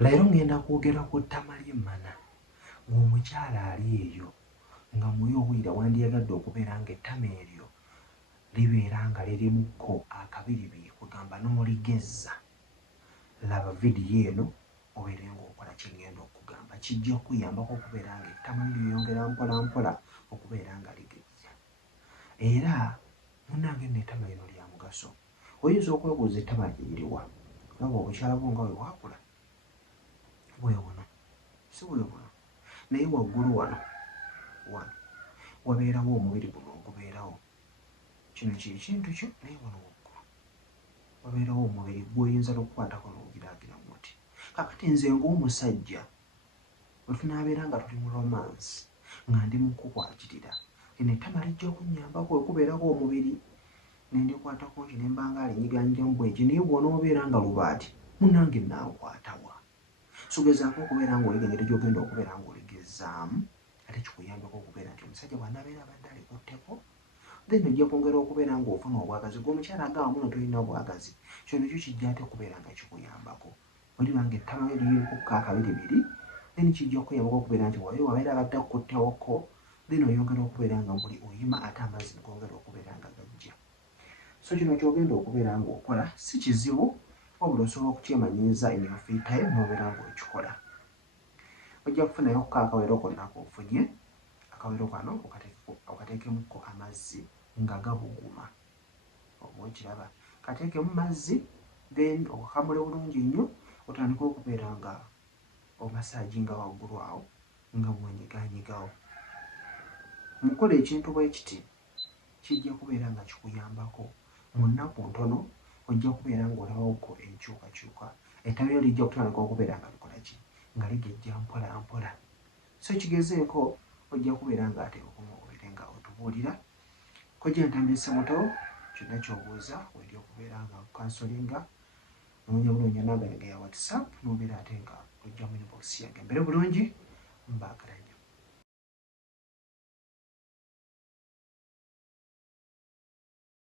Leero ngenda kwogera ku ttama ly'emmana ng'omukyala ali eyo nga muyo obwira wandiyagadde okubeera ng'ettama eryo libeera nga lirimuko akabiribiri kugamba n'oligezza. Laba vidiyo eno obeere ng'okola kye ŋŋenda okugamba, kijja kuyambako okubeera ng'ettama lyeyongera mpola mpola okubeera nga ligezza. Era munnange nno ettama lino lya mugaso. Oyinza okwebuuza ettama liriwa? Olaba obukyala bwo nga bwe bwakula? Bwebuno, si bwebuno, naye waggulu wano wabeerawo omubiri guno ogubeerawo. Kino kintu kyo, naye wano waggulu wabeerawo omubiri gw'oyinza n'okukwatako n'ogiraagiramu oti. Kaakati nze ng'omusajja bwe tunaabeera nga tuli mu romance nga ndi mu kukwatira, lino ettama lijja kunnyambako okubeerako omubiri ne ndikwatako nti ne mba nga alinyiganyigamu bweki, naye bw'onoobeera nga lubaati munnange naakwatawa. So gezaako okubeera ng'oligengedde gy'ogenda okubeera ng'oligezzaamu, ate kikuyambeko okubeera nti omusajja bw'anaabeera abadde alikutteko, then ojja kwongera okubeera ng'ofuna obwagazi. Gwe omukyala agamba muno tolina bwagazi, kino nakyo kijja ate okubeera nga kikuyambako. Oliba ng'ettama lyo lirikukka akabiribiri, then kijja okuyambako okubeera nti wabeera abadde akuttewoko, then oyongera okubeera nga muli oyima ate amazzi negongera okubeera nga gajja. So kino ky'ogenda okubeera ng'okola si kizibu, wabula osobola okukyemanyiiza in your free time n'obeera ng'okikola. Ojja kufunayo ko akawero konna k'ofunye, akawero kano okateekemukko amazzi nga gabuguma. Oba okiraba, kateekemu mazzi then okakamule bulungi nnyo, otandike okubeera nga omasaaginga waggulu awo nga bw'onyigaanyigawo. Mukola ekintu bwe kiti kijja kubeera nga kikuyambako. Mu nnaku ntono ojja kubeera ng'olabawoko enkyukakyuka. Ettama lyo lijja kutandika okubeera nga likola ki? Nga ligejja mpola mpola. So kigezeeko, ojja kubeera ng'ate okumu obeere nga otubuulira. Kojja ntambise muto, kyonna ky'obuuza weeri okubeera nga kansolinga, noonya namba yange ya WhatsApp n'obeera ate nga ojja mu inbox yange. Mbere bulungi, mbaagala